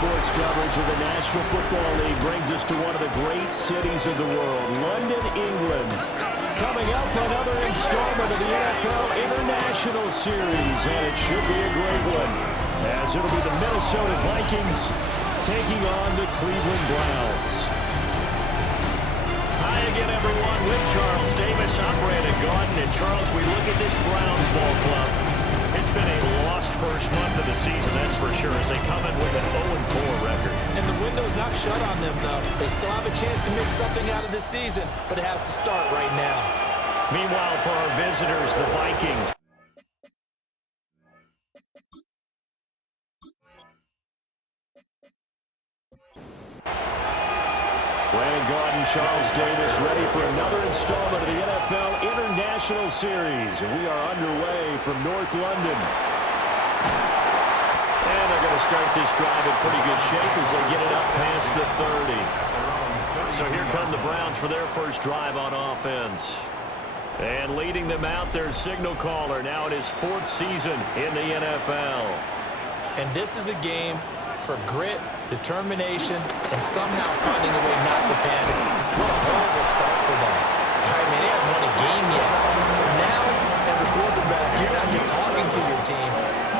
sports coverage of the National Football League brings us to one of the great cities of the world, London, England. Coming up, another installment of the NFL International Series, and it should be a great one, as it'll be the Minnesota Vikings taking on the Cleveland Browns. Hi again, everyone, with Charles Davis. I'm Brandon Gaudin, and Charles, we look at this Browns ball club. It's been a lost first month of the season, that's for sure, as they come in with an 0-4 record. And the window's not shut on them, though. They still have a chance to make something out of this season, but it has to start right now. Meanwhile, for our visitors, the Vikings. Brandon Gaudin, Charles Davis, ready for another installment of the NFL International Series. We are underway from North London. And they're going to start this drive in pretty good shape as they get it up past the 30. So here come the Browns for their first drive on offense. And leading them out, their signal caller, now in his fourth season in the NFL. And this is a game for grit, determination, and somehow finding a way not to panic. What a horrible start for them. I mean, they haven't won a game yet. So now, as a quarterback, you're not just talking to your team.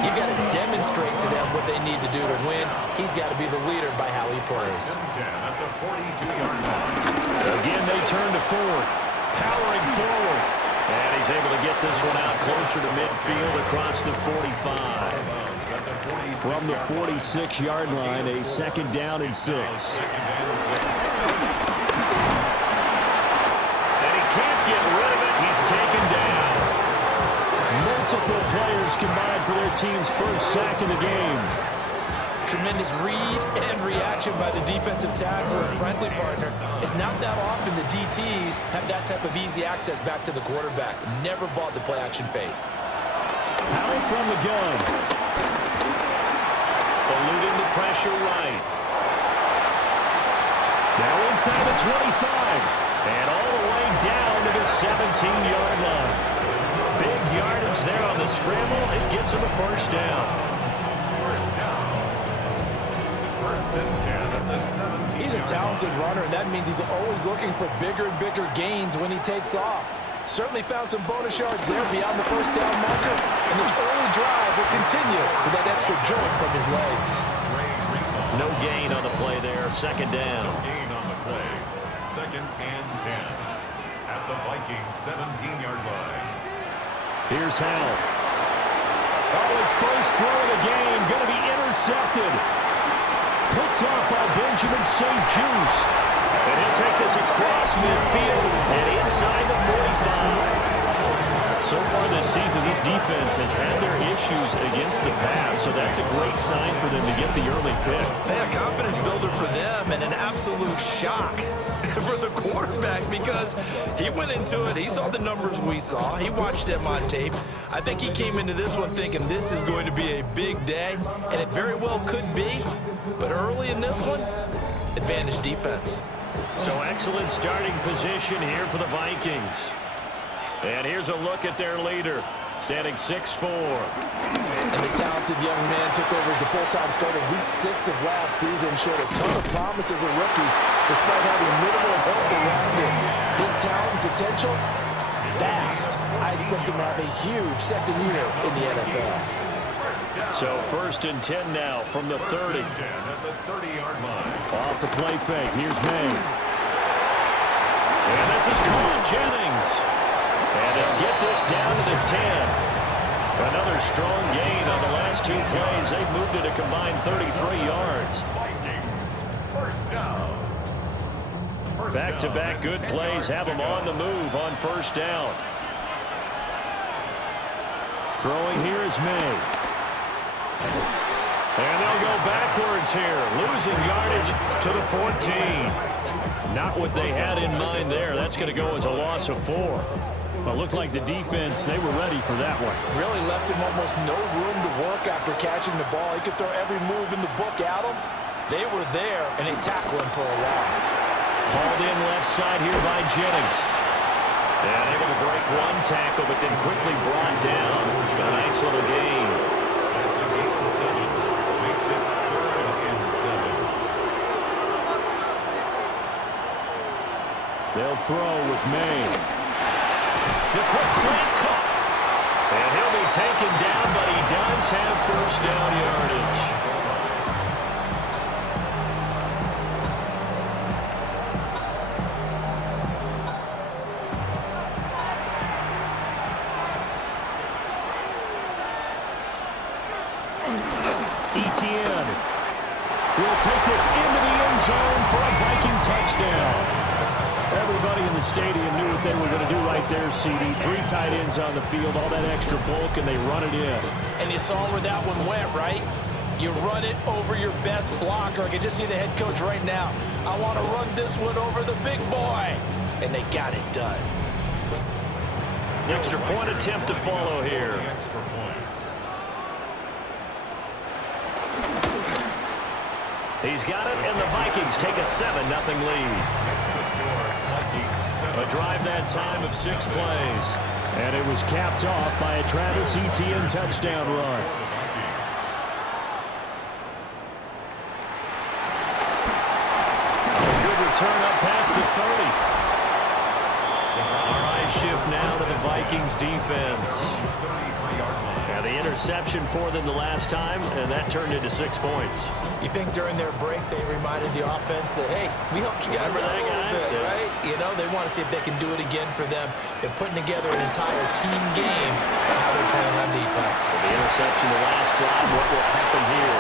You've got to demonstrate to them what they need to do to win. He's got to be the leader by how he plays. Again, they turn to Ford, powering forward. And he's able to get this one out closer to midfield across the 45. From the 46-yard line, a second down and 6. And he can't get rid of it. He's taken down. Multiple players combined for their team's first sack of the game. Tremendous read and reaction by the defensive tackle. And frankly, partner, it's not that often the DTs have that type of easy access back to the quarterback. Never bought the play-action fade. Powell from the gun. Eluding the pressure right. Now inside the 25. And all the way down to the 17-yard line. Big yardage there on the scramble. It gets him a first down. First and 10 at the 17. He's a talented runner, and that means he's always looking for bigger and bigger gains when he takes off. Certainly found some bonus yards there beyond the first down marker, and this early drive will continue with that extra jolt from his legs. No gain on the play there, second down. No gain on the play, second and 10 at the Vikings 17-yard line. Here's Howell. Oh, his first throw of the game going to be intercepted. Picked off by Benjamin St. Juice. And he'll take this across midfield and inside the 45. So far this season, this defense has had their issues against the pass, so that's a great sign for them to get the early pick. Yeah, confidence builder for them and an absolute shock for the quarterback because he went into it. He saw the numbers we saw. He watched them on tape. I think he came into this one thinking this is going to be a big day, and it very well could be. But early in this one, advantage defense. So excellent starting position here for the Vikings. And here's a look at their leader, standing 6'4". And the talented young man took over as the full-time starter week 6 of last season, showed a ton of promise as a rookie, despite having minimal help around him. His talent and potential, vast. I expect him to have a huge second year in the NFL. So first and 10 now from the 30. At the 30-yard line. Off the play fake. Here's May. And this is Cole Jennings. And they'll get this down to the 10. Another strong gain on the last two plays. They've moved it a combined 33 yards. Vikings, first down. Back-to-back good plays have them on the move on first down. Throwing here is May. And they'll go backwards here, losing yardage to the 14. Not what they had in mind there. That's going to go as a loss of 4. Well, looked like the defense, they were ready for that one. Really left him almost no room to work after catching the ball. He could throw every move in the book at him. They were there, and they tackled him for a loss. Hauled in left side here by Jennings. And able to break one tackle, but then quickly brought down. A nice little gain. That's a gain of 7. Makes it 3rd and 7. They'll throw with May. The quick slant caught. And he'll be taken down, but he does have first down yardage. Etienne will take this into the end zone for a Viking touchdown. Everybody in the stadium knew what they were going to do right there, CD. 3 tight ends on the field, all that extra bulk, and they run it in. And you saw where that one went, right? You run it over your best blocker. I can just see the head coach right now. I want to run this one over the big boy. And they got it done. Extra point attempt to follow here. He's got it, and the Vikings take a 7-0 lead. A drive that time of 6 plays. And it was capped off by a Travis Etienne touchdown run. A good return up past the 30. Our eyes shift now to the Vikings defense. And the interception for them the last time, and that turned into 6 points. You think during their break they reminded the offense that, hey, we helped you guys out a little bit, right? You know, they want to see if they can do it again for them. They're putting together an entire team game of how they're playing on defense. The interception the last drive, what will happen here?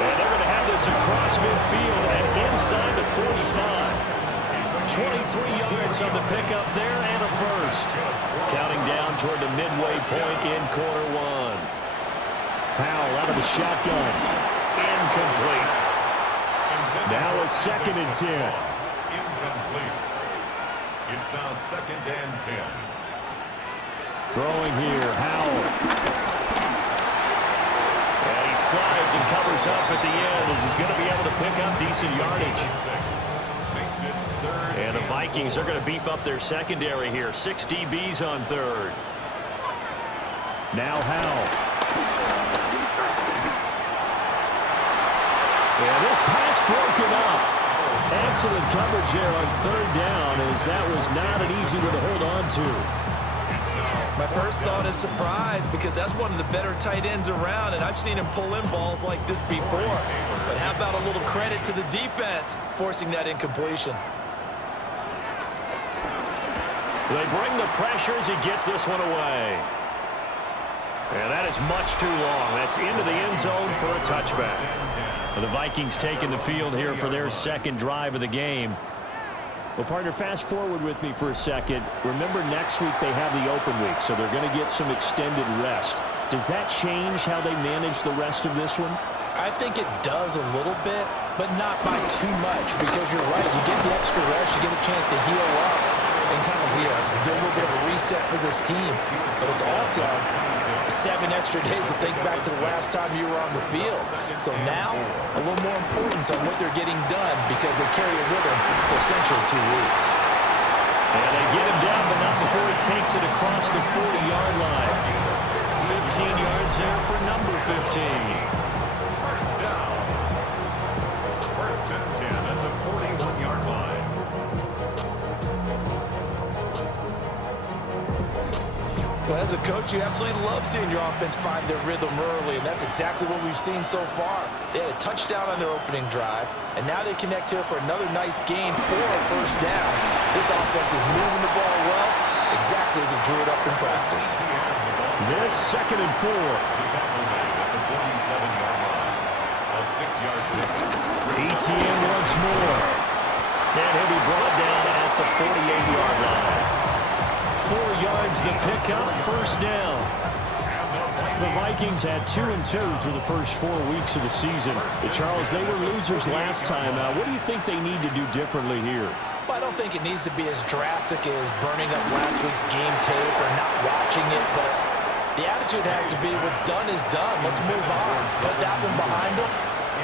And they're going to have this across midfield and inside the 45. 23 yards on the pickup there and a first. Counting down toward the midway point in quarter 1. Powell out of the shotgun. Incomplete. Now a 2nd and 10. Incomplete. It's now 2nd and 10. Throwing here, Howell. And he slides and covers up at the end as he's going to be able to pick up decent yardage. And the Vikings are going to beef up their secondary here. 6 DBs on 3rd. Now Howell. Yeah, this pass broken up. Excellent coverage there on 3rd down, as that was not an easy one to hold on to. My first thought is surprise, because that's one of the better tight ends around, and I've seen him pull in balls like this before. But how about a little credit to the defense forcing that incompletion? They bring the pressure as he gets this one away. And that is much too long. That's into the end zone for a touchback. The Vikings taking the field here for their 2nd drive of the game. Well, partner, fast forward with me for a second. Remember, next week they have the open week, so they're going to get some extended rest. Does that change how they manage the rest of this one? I think it does a little bit, but not by too much, because you're right. You get the extra rest, you get a chance to heal up and kind of do a little bit of a reset for this team. But it's also 7 extra days to think back to the last time you were on the field. So now, a little more importance on what they're getting done, because they carry it with them for essentially 2 weeks. And they get him down, but not before he takes it across the 40-yard line. 15 yards there for number 15. First down. 1st and 10 at the 41-yard line. Well, as a coach, you absolutely love seeing your offense find their rhythm early, and that's exactly what we've seen so far. They had a touchdown on their opening drive, and now they connect here for another nice game for a first down. This offense is moving the ball well, exactly as it drew it up in practice. This 2nd and 4. At the 47-yard line. A 6-yard pick. Etienne once more. And he'll be brought down at the 48-yard line. 4 yards the pickup, first down. The Vikings had 2-2 through the first 4 weeks of the season. Charles, they were losers last time. What do you think they need to do differently here? Well, I don't think it needs to be as drastic as burning up last week's game tape or not watching it, but the attitude has to be what's done is done. Let's move on. Put that one behind them,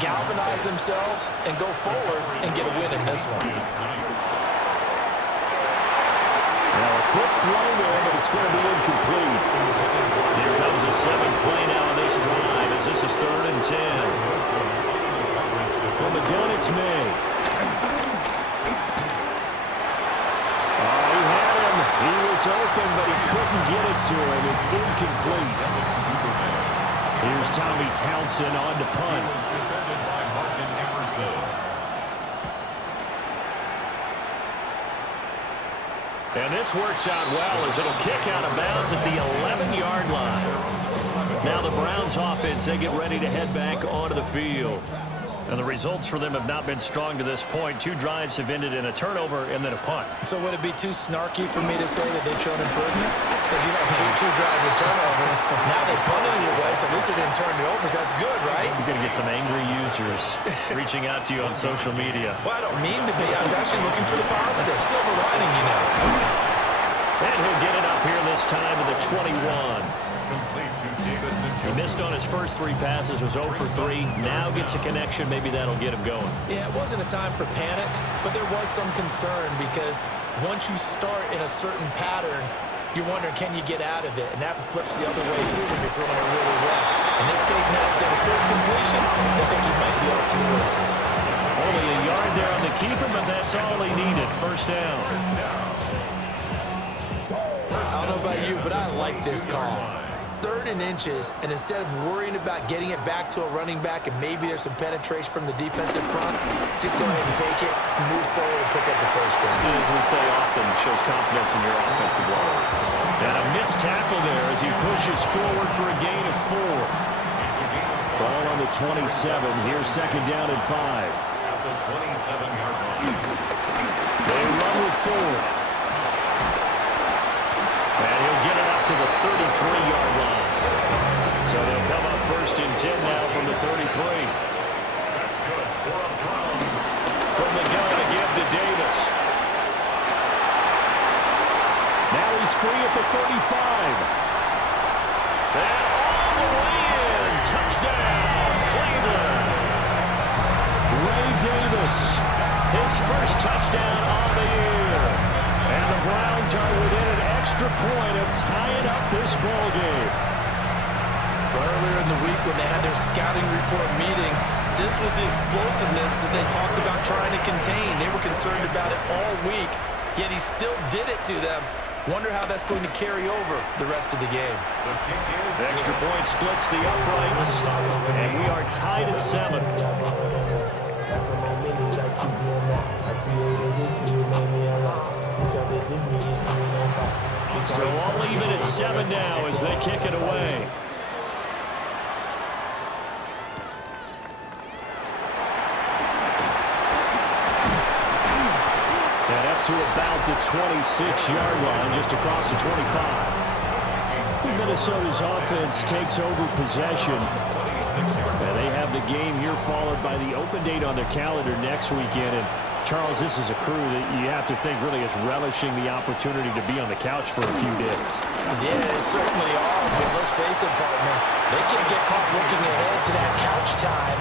galvanize themselves, and go forward and get a win in this one. Now a quick throw there, but it's going to be incomplete. Here comes the 7th play now on this drive as this is 3rd and 10. From the gun, it's May. was open, but he couldn't get it to him. It's incomplete. Here's Tommy Townsend on to punt. Defended by Martin Emerson. And this works out well as it'll kick out of bounds at the 11-yard line. Now the Browns offense, they get ready to head back onto the field. And the results for them have not been strong to this point. 2 drives have ended in a turnover and then a punt. So would it be too snarky for me to say that they've shown improvement? Because you had two drives with turnovers. Now they punted it away, so at least they didn't turn it over. That's good, right? You're going to get some angry users reaching out to you on social media. Well, I don't mean to be. I was actually looking for the positive. Silver lining, you know. And he'll get it up here this time to the 21. Complete to David He missed on his first 3 passes, was 0 for 3. Now gets a connection. Maybe that'll get him going. Yeah, it wasn't a time for panic, but there was some concern because once you start in a certain pattern, you're wondering, can you get out of it? And that flips the other way, too, when you're throwing it really well. In this case, now he's got his first completion. I think he might be off to the races. Only a yard there on the keeper, but that's all he needed. First down. I don't know about you, but I like this call. 3rd and inches, and instead of worrying about getting it back to a running back and maybe there's some penetration from the defensive front, just go ahead and take it, move forward, and pick up the first down. And as we say often, shows confidence in your offensive line. And a missed tackle there as he pushes forward for a gain of 4. Ball on the 27. Here's 2nd down and 5. At the 27-yard line. They run with 4. And he'll get it up to the 33-yard line. So they'll come up 1st and 10 now from the 33. That's good for a Browns. From the gun to give to Davis. Now he's free at the 35. And all the way in. Touchdown, Cleveland. Ray Davis. His first touchdown on the year. And the Browns are within an extra point of tying up this ball game. Earlier in the week when they had their scouting report meeting, this was the explosiveness that they talked about trying to contain. They were concerned about it all week, yet he still did it to them. Wonder how that's going to carry over the rest of the game. The extra point splits the uprights, and we are tied at 7. So I'll leave it at 7 now as they kick it away. And up to about the 26-yard line, just across the 25. Minnesota's offense takes over possession. And they have the game here followed by the open date on their calendar next weekend. And Charles, this is a crew that you have to think really is relishing the opportunity to be on the couch for a few days. Yeah, they certainly are. But let's face it, partner, they can't get caught looking ahead to that couch time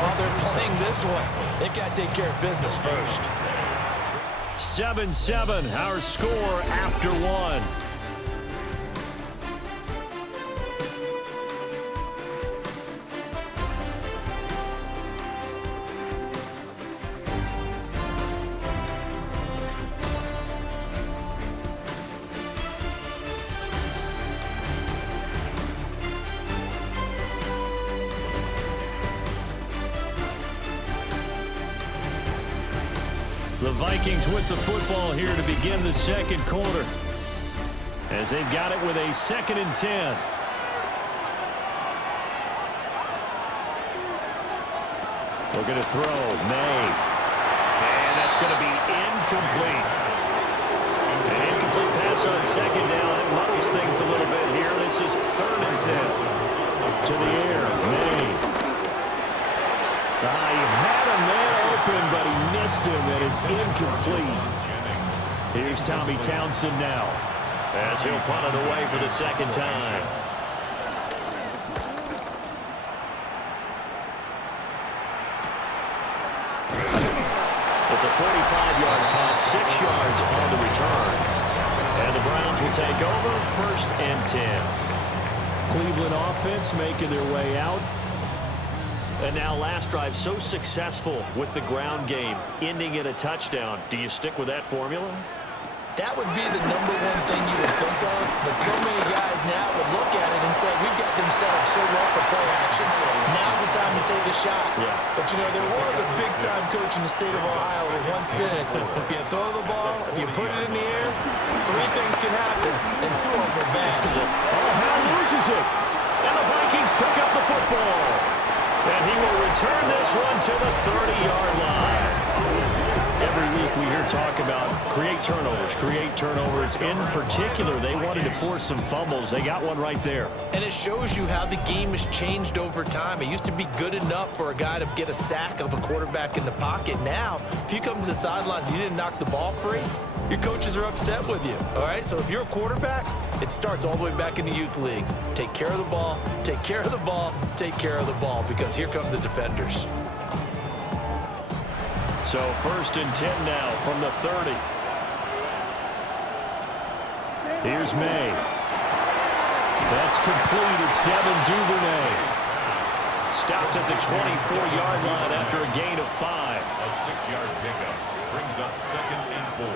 while they're playing this one. They've got to take care of business first. 7-7, our score after 1. The Vikings with the football here to begin the 2nd quarter, as they've got it with a 2nd and 10. Looking to throw, May. And that's going to be incomplete. An incomplete pass on 2nd down. It muddles things a little bit here. This is 3rd and 10. To the air, May. He had a man open, but he missed him, and it's incomplete. Here's Tommy Townsend now, as he'll punt it away for the 2nd time. It's a 45-yard punt, 6 yards on the return. And the Browns will take over 1st and 10. Cleveland offense making their way out. And now last drive so successful with the ground game, ending in a touchdown. Do you stick with that formula? That would be the #1 thing you And so many guys now would look at it and say, we've got them set up so well for play action. Now's the time to take a shot. Yeah. But, you know, there was a big-time coach in the state of Ohio who once said, if you throw the ball, if you put it in the air, 3 things can happen, and 2 of them are bad. Ohio loses it. And the Vikings pick up the football. And he will return this one to the 30-yard line. Every week we hear talk about create turnovers. In particular, they wanted to force some fumbles. They got one right there. And it shows you how the game has changed over time. It used to be good enough for a guy to get a sack of a quarterback in the pocket. Now, if you come to the sidelines and you didn't knock the ball free, your coaches are upset with you, all right? So if you're a quarterback, it starts all the way back in the youth leagues. Take care of the ball, take care of the ball, take care of the ball, because here come the defenders. So 1st and 10 now from the 30. Here's May. That's complete. It's Devin Duvernay. Stopped at the 24-yard line after a gain of 5. A 6-yard pickup brings up 2nd and 4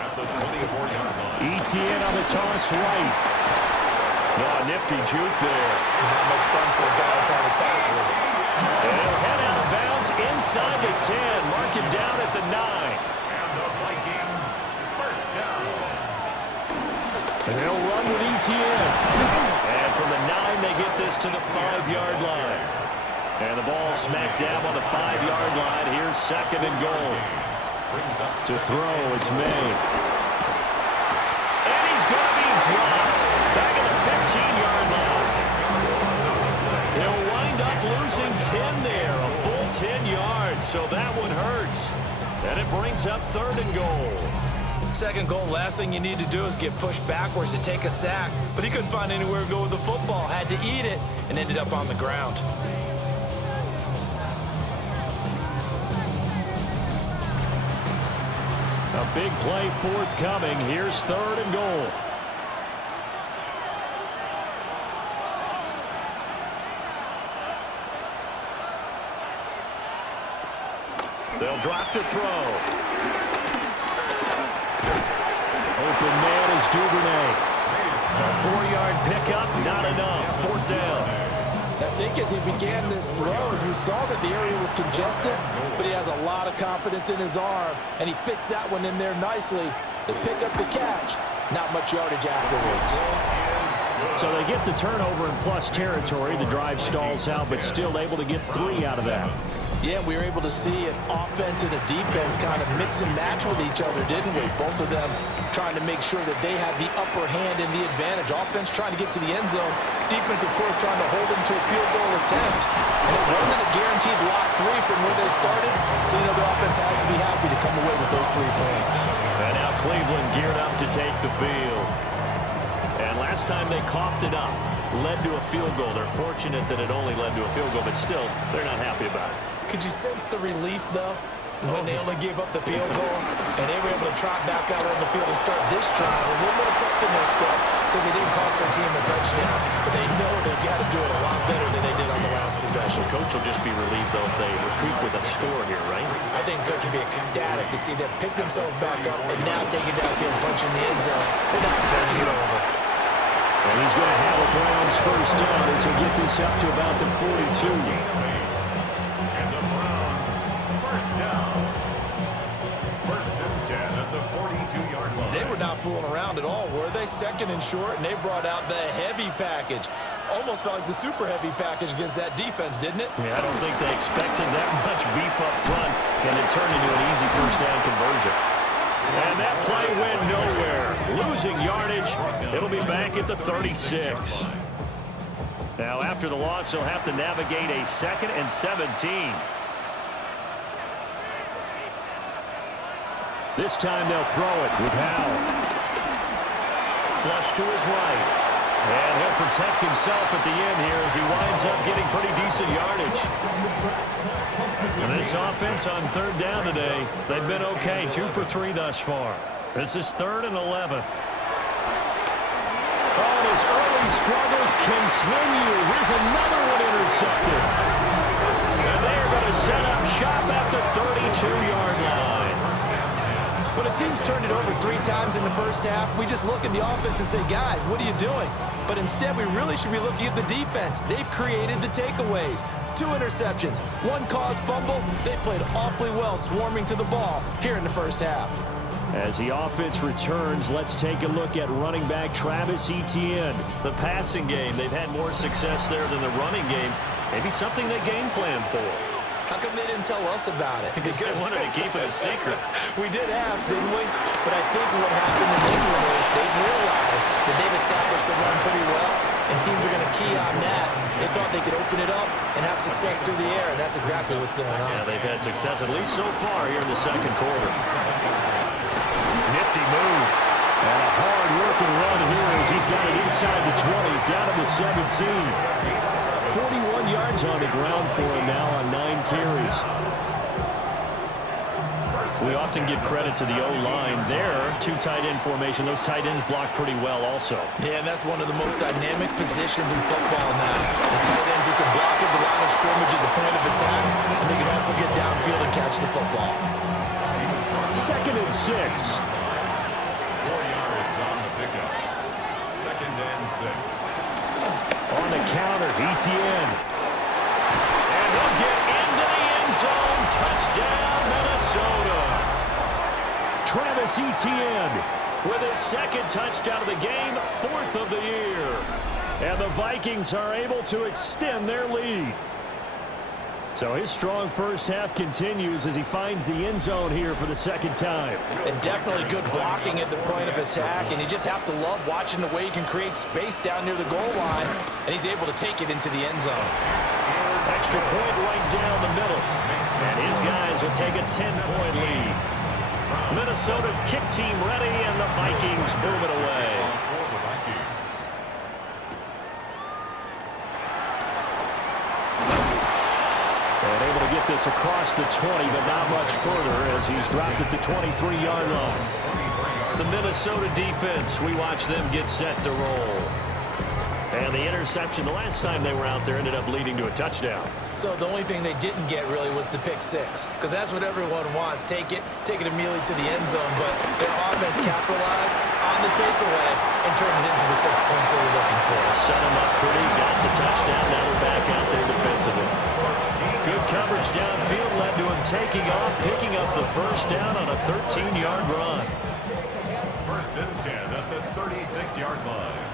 at the 24-yard line. ETN on the toss right. Oh, nifty juke there. Not much fun for a guy trying to tackle it. And he'll head out of bounds inside the 10. Mark it down at the 9. And the Vikings first down. And they'll run with ETN. And from the 9, they get this to the 5-yard line. And the ball smack dab on the 5-yard line. Here's 2nd and goal. To throw, it's May. And he's going to be dropped. Back at the 15-yard line. He'll wind up losing 10 there. A full 10 yards. So that one hurts. And it brings up 3rd and goal. 2nd goal, last thing you need to do is get pushed backwards to take a sack. But he couldn't find anywhere to go with the football. Had to eat it and ended up on the ground. A big play forthcoming. Here's 3rd and goal. They'll drop to throw. Open man is Duvernay. A 4-yard pickup, not enough. 4th down. I think as he began this throw, you saw that the area was congested, but he has a lot of confidence in his arm, and he fits that one in there nicely. They pick up the catch. Not much yardage afterwards. So they get the turnover in plus territory. The drive stalls out, but still able to get 3 out of that. Yeah, we were able to see an offense and a defense kind of mix and match with each other, didn't we? Both of them trying to make sure that they had the upper hand and the advantage. Offense trying to get to the end zone. Defense, of course, trying to hold them to a field goal attempt. And it wasn't a guaranteed lock 3 from where they started. So, you know, the offense has to be happy to come away with those 3 points. And now Cleveland geared up to take the field. And last time they coughed it up, led to a field goal. They're fortunate that it only led to a field goal, but still, they're not happy about it. Could you sense the relief, though, when they only gave up the field goal and they were able to trot back out on the field and start this drive with a little more pep in their step because they didn't cost their team a touchdown, but they know they've got to do it a lot better than they did on the last possession. The coach will just be relieved, though, if they recoup with a score here, right? I think the coach would be ecstatic to see them pick themselves back up and now take it downfield and punch in the end zone. They're not turning it over. And he's going to have a Browns first down as he'll get this up to about the 42. They were not fooling around at all, were they? 2nd and short, and they brought out the heavy package. Almost felt like the super heavy package against that defense, didn't it? Yeah, I don't think they expected that much beef up front, and it turned into an easy first down conversion. And that play went nowhere. Losing yardage. It'll be back at the 36. Now, after the loss, he'll have to navigate a 2nd and 17. This time they'll throw it with Howell. Flush to his right. And he'll protect himself at the end here as he winds up getting pretty decent yardage. And this offense on 3rd down today, they've been okay. 2 for 3 thus far. This is 3rd and 11. Oh, his early struggles continue. Here's another one intercepted. And they're going to set up shop at the 32-yard line. But when a team's turned it over 3 times in the first half, we just look at the offense and say, guys, what are you doing? But instead, we really should be looking at the defense. They've created the takeaways. 2 interceptions, 1 caused fumble. They played awfully well swarming to the ball here in the first half. As the offense returns, let's take a look at running back Travis Etienne. The passing game, they've had more success there than the running game. Maybe something they game plan for. How come they didn't tell us about it? Because they wanted to keep it a secret. We did ask, didn't we? But I think what happened in this one is they've realized that they've established the run pretty well, and teams are going to key on that. They thought they could open it up and have success through the air, and that's exactly what's going on. Yeah, they've had success, at least so far here in the second quarter. Nifty move. And a hard-working run here as he's got it inside the 20, down to the 17. 41 yards on the ground for him now on 9 carries. We often give credit to the O-line there. 2 tight end formation. Those tight ends block pretty well also. Yeah, and that's one of the most dynamic positions in football now. The tight ends who can block at the line of scrimmage at the point of attack, and they can also get downfield and catch the football. 2nd and 6. 4 yards on the pickup. 2nd and 6. On the counter, Etienne. And he'll get into the end zone. Touchdown, Minnesota. Travis Etienne With his 2nd touchdown of the game, 4th of the year. And the Vikings are able to extend their lead. So his strong first half continues as he finds the end zone here for the 2nd time. And definitely good blocking at the point of attack, and you just have to love watching the way he can create space down near the goal line, and he's able to take it into the end zone. Extra point right down the middle. And his guys will take a 10-point lead. Minnesota's kick team ready, and the Vikings boom it away. And able to get this across the 20, but not much further as he's dropped at the 23-yard line. The Minnesota defense, we watch them get set to roll. And the interception the last time they were out there ended up leading to a touchdown. So the only thing they didn't get really was the pick 6, because that's what everyone wants. Take it immediately to the end zone, but their offense capitalized on the takeaway and turned it into the 6 points they were looking for. Set them up pretty, got the touchdown, now they're back out there defensively. Good coverage downfield led to him taking off, picking up the first down on a 13-yard run. 1st and 10 at the 36-yard line.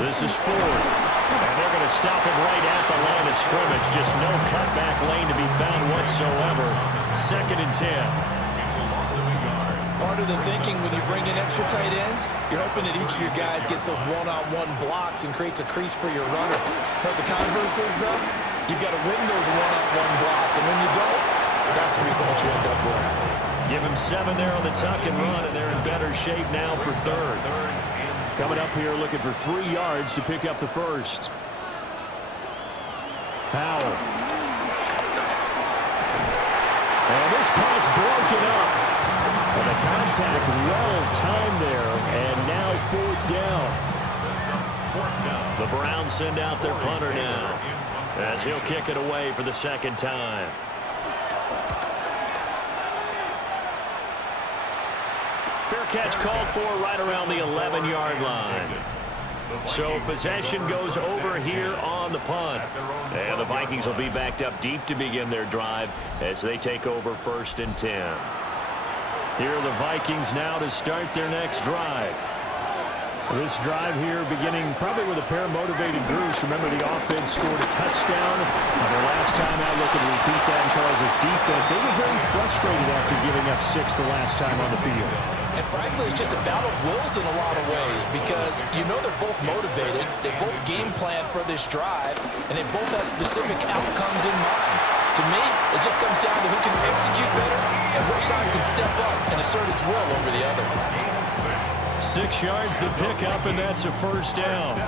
This is Ford, and they're going to stop him right at the line of scrimmage. Just no cutback lane to be found whatsoever. 2nd and 10. Part of the thinking when you bring in extra tight ends, you're hoping that each of your guys gets those one-on-one blocks and creates a crease for your runner. What the converse is, though, you've got to win those one-on-one blocks, and when you don't, that's the result you end up with. Give him 7 there on the tuck and run, and they're in better shape now for 3rd. Coming up here looking for 3 yards to pick up the first. Powell. And this pass broken up. And the contact well timed there. And now 4th down. The Browns send out their punter now as he'll kick it away for the 2nd time. Fair catch called for right around the 11-yard line. So possession goes over here on the punt. And the Vikings will be backed up deep to begin their drive as they take over 1st and 10. Here are the Vikings now to start their next drive. This drive here beginning probably with a pair of motivated groups. Remember, the offense scored a touchdown on their last time out. Looking to repeat that in Charles' defense. They were very frustrated after giving up 6 the last time on the field. And frankly, it's just a battle of wills in a lot of ways, because you know they're both motivated, they both game plan for this drive, and they both have specific outcomes in mind. To me, it just comes down to who can execute better and which side can step up and assert its will over the other. 6 yards the pickup, and that's a 1st down.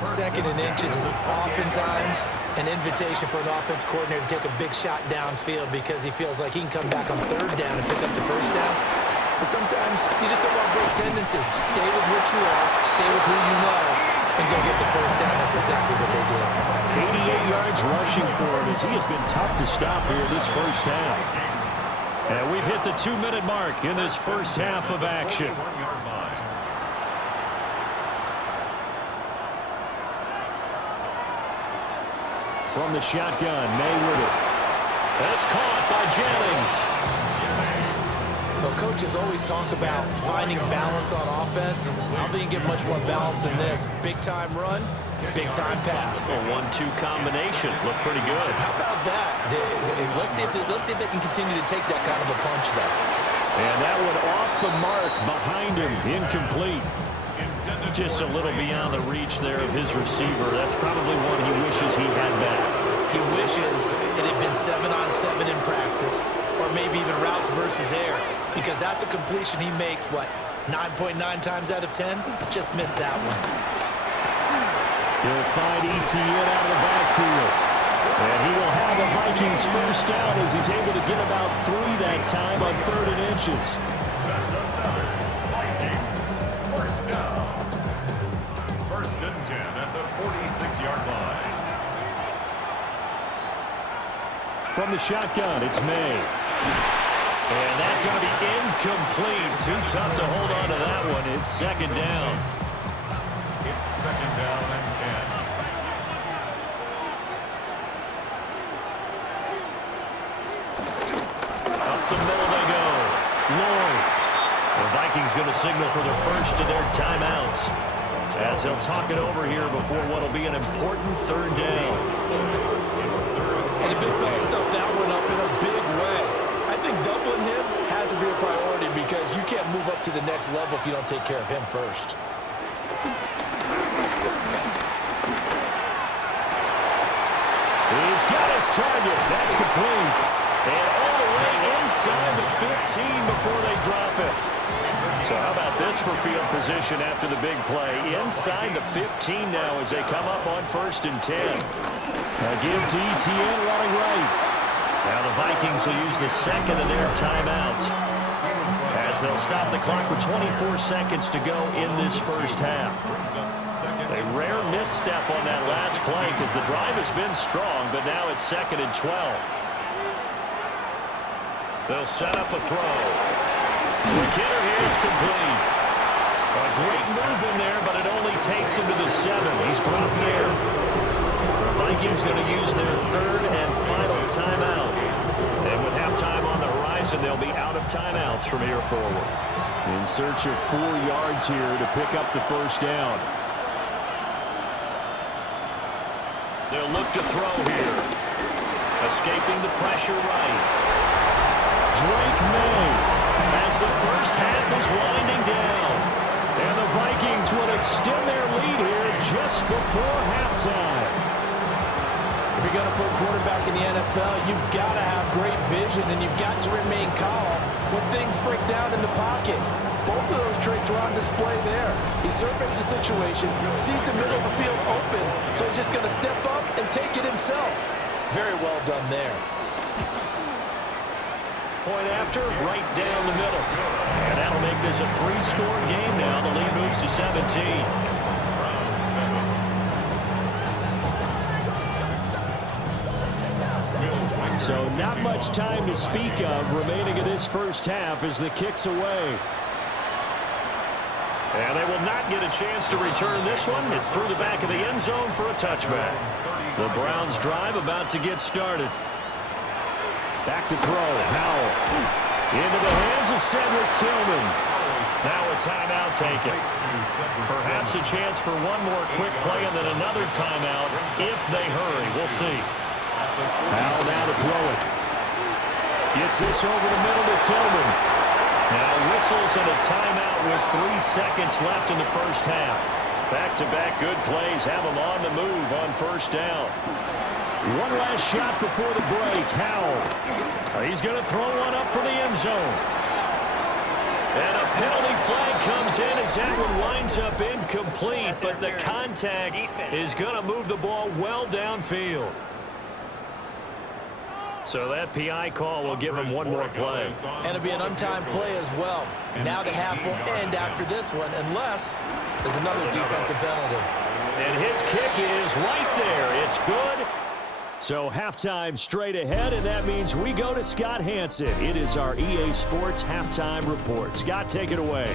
2nd and inches is oftentimes an invitation for an offense coordinator to take a big shot downfield because he feels like he can come back on 3rd down and pick up the 1st down. But sometimes you just don't want a big tendency. Stay with what you are, stay with who you know, and go get the 1st down. That's exactly what they did. 88 yards rushing for him as he has been tough to stop here this first half. And we've hit the 2-minute mark in this first half of action. From the shotgun, May with it. That's caught by Jennings. Well, coaches always talk about finding balance on offense. I don't think you get much more balance than this. Big-time run, big-time pass. A 1-2 combination. Looked pretty good. How about that? Let's see if they can continue to take that kind of a punch, though. And that one off the mark behind him. Incomplete. Just a little beyond the reach there of his receiver. That's probably one he wishes he had back. He wishes it had been 7-on-7 in practice, or maybe even routes versus air, because that's a completion he makes, 9.9 times out of 10? Just missed that one. He'll find ETN out of the backfield. And he will have a Vikings first down as he's able to get about 3 that time on 3rd and inches. That's another Vikings first down. 1st and 10 at the 46-yard line. From the shotgun, it's May. And that's going to be incomplete. Too tough to hold on to that one. It's 2nd down. It's 2nd down and 10. Up the middle they go. Lloyd. The Vikings going to signal for the first of their timeouts, as they'll talk it over here before what will be an important 3rd down. And the big fella stuffed that one up in a big way. I think doubling him has to be a priority because you can't move up to the next level if you don't take care of him first. He's got his target. That's complete. And all the way inside the 15 before they drop it. So how about this for field position after the big play? Inside the 15 now as they come up on 1st and 10. Now give to ETN running right. Now the Vikings will use the 2nd of their timeouts, as they'll stop the clock with 24 seconds to go in this first half. A rare misstep on that last play because the drive has been strong, but now it's 2nd and 12. They'll set up a throw. The kidder here is complete. A great move in there, but it only takes him to the 7. He's dropped there. The Vikings going to use their 3rd and final timeout. And with halftime on the horizon, they'll be out of timeouts from here forward. In search of 4 yards here to pick up the first down. They'll look to throw here. Escaping the pressure right. Drake May. As the first half is winding down. And the Vikings will extend their lead here just before halftime. If you're going to put a quarterback in the NFL, you've got to have great vision, and you've got to remain calm when things break down in the pocket. Both of those traits are on display there. He surveys the situation, sees the middle of the field open, so he's just going to step up and take it himself. Very well done there. Point after, right down the middle. And that'll make this a 3-score game now. The lead moves to 17. So not much time to speak of remaining in this first half as the kick's away. And they will not get a chance to return this one. It's through the back of the end zone for a touchback. The Browns' drive about to get started. Back to throw. Howell. Into the hands of Cedric Tillman. Now a timeout taken. Perhaps a chance for one more quick play and then another timeout if they hurry. We'll see. Howell now to throw it. Gets this over the middle to Tillman. Now whistles and a timeout with 3 seconds left in the first half. Back-to-back good plays have them on the move on first down. One last shot before the break. Howell. He's going to throw one up for the end zone. And a penalty flag comes in as that one winds up incomplete, but the contact is going to move the ball well downfield. So that PI call will give him one more play. And it'll be an untimed play as well. Now the half will end after this one, unless there's another defensive penalty. And his kick is right there. It's good. So halftime straight ahead, and that means we go to Scott Hanson. It is our EA Sports Halftime Report. Scott, take it away.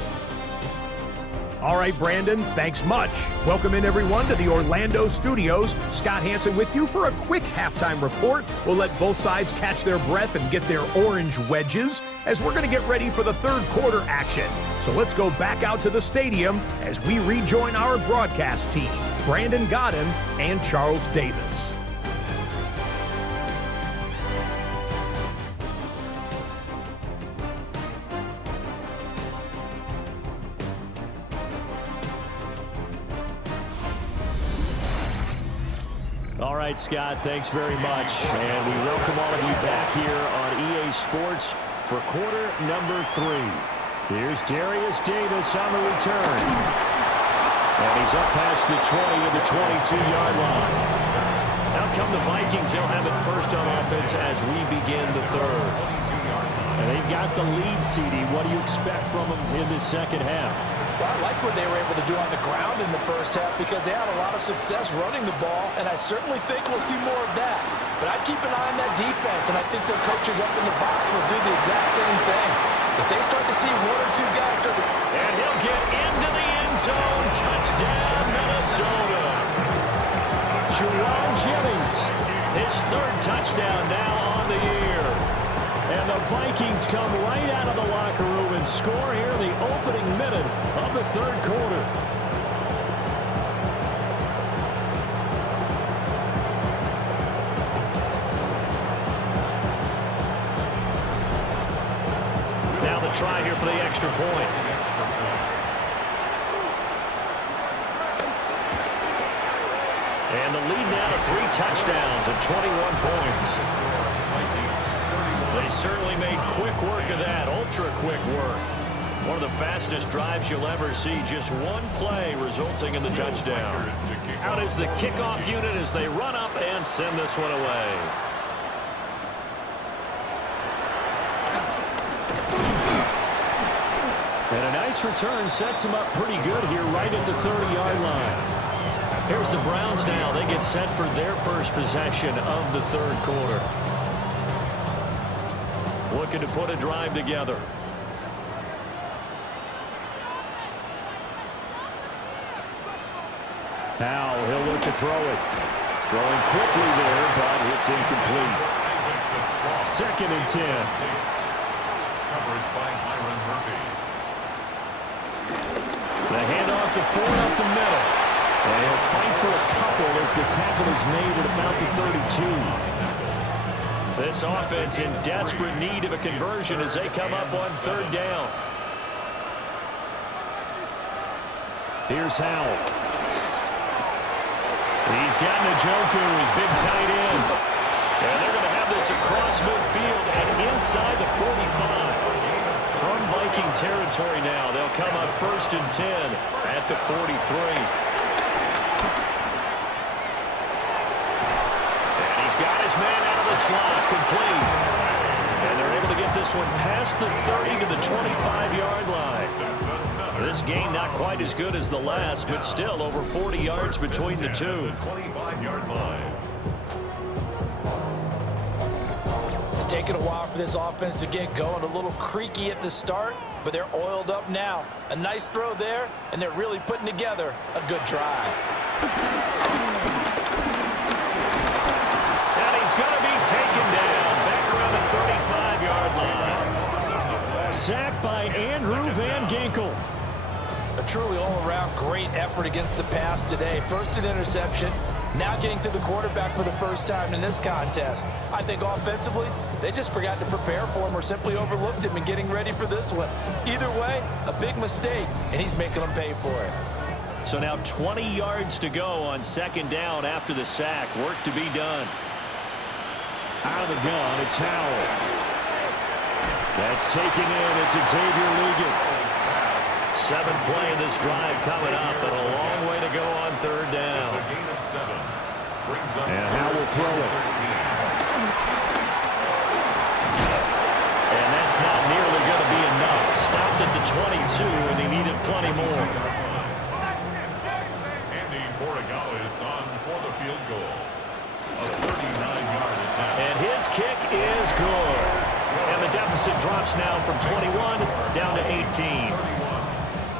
All right, Brandon, thanks much. Welcome in, everyone, to the Orlando studios. Scott Hanson with you for a quick halftime report. We'll let both sides catch their breath and get their orange wedges as we're going to get ready for the third quarter action. So let's go back out to the stadium as we rejoin our broadcast team, Brandon Godden and Charles Davis. All right, Scott, thanks very much. And we welcome all of you back here on EA Sports for quarter number 3. Here's Darius Davis on the return. And he's up past the 20 to the 22-yard line. Now come the Vikings. They'll have it first on offense as we begin the third. And they've got the lead, CD. What do you expect from them in the second half? Well, I like what they were able to do on the ground in the first half because they had a lot of success running the ball, and I certainly think we'll see more of that. But I'd keep an eye on that defense, and I think their coaches up in the box will do the exact same thing. If they start to see one or two guys start to... And he'll get into the end zone. Touchdown, Minnesota. Juwan Jennings, his third touchdown now on the year. And the Vikings come right out of the locker room and score here in the opening minute of the third quarter. Now the try here for the extra point. And the lead now to 3 touchdowns and 21 points. They certainly made quick work of that, ultra-quick work. One of the fastest drives you'll ever see, just one play resulting in the touchdown. Out is the kickoff unit as they run up and send this one away. And a nice return sets them up pretty good here right at the 30-yard line. Here's the Browns now. They get set for their first possession of the third quarter. Looking to put a drive together. Now he'll look to throw it. Throwing quickly there, but it's incomplete. 2nd and 10. Coverage by Byron Murphy. The handoff to Ford up the middle. And he'll fight for a couple as the tackle is made at about the 32. This offense in desperate need of a conversion as they come up on 3rd down. Here's Howell. He's got Njoku, his big tight end. And they're going to have this across midfield and inside the 45. From Viking territory now, they'll come up 1st and 10 at the 43. Got his man out of the slot, complete. And they're able to get this one past the 30 to the 25-yard line. This game not quite as good as the last, but still over 40 yards between the two. 25-yard line. It's taken a while for this offense to get going. A little creaky at the start, but they're oiled up now. A nice throw there, and they're really putting together a good drive. He's going to be taken down back around the 35-yard line. Sacked by Andrew Van Ginkel. A truly all-around great effort against the pass today. First an interception, now getting to the quarterback for the first time in this contest. I think offensively, they just forgot to prepare for him or simply overlooked him in getting ready for this one. Either way, a big mistake, and he's making them pay for it. So now 20 yards to go on 2nd down after the sack. Work to be done. Out of the gun, it's Howell. That's taken in. It's Xavier Ligon. 7th play of this drive coming up, but a long way to go on 3rd down. And Howell will throw it. And that's not nearly going to be enough. Stopped at the 22, and he needed plenty more. Andy Oregon is on for the field goal. A 39-yard attempt. And his kick is good. And the deficit drops now from 21 down to 18.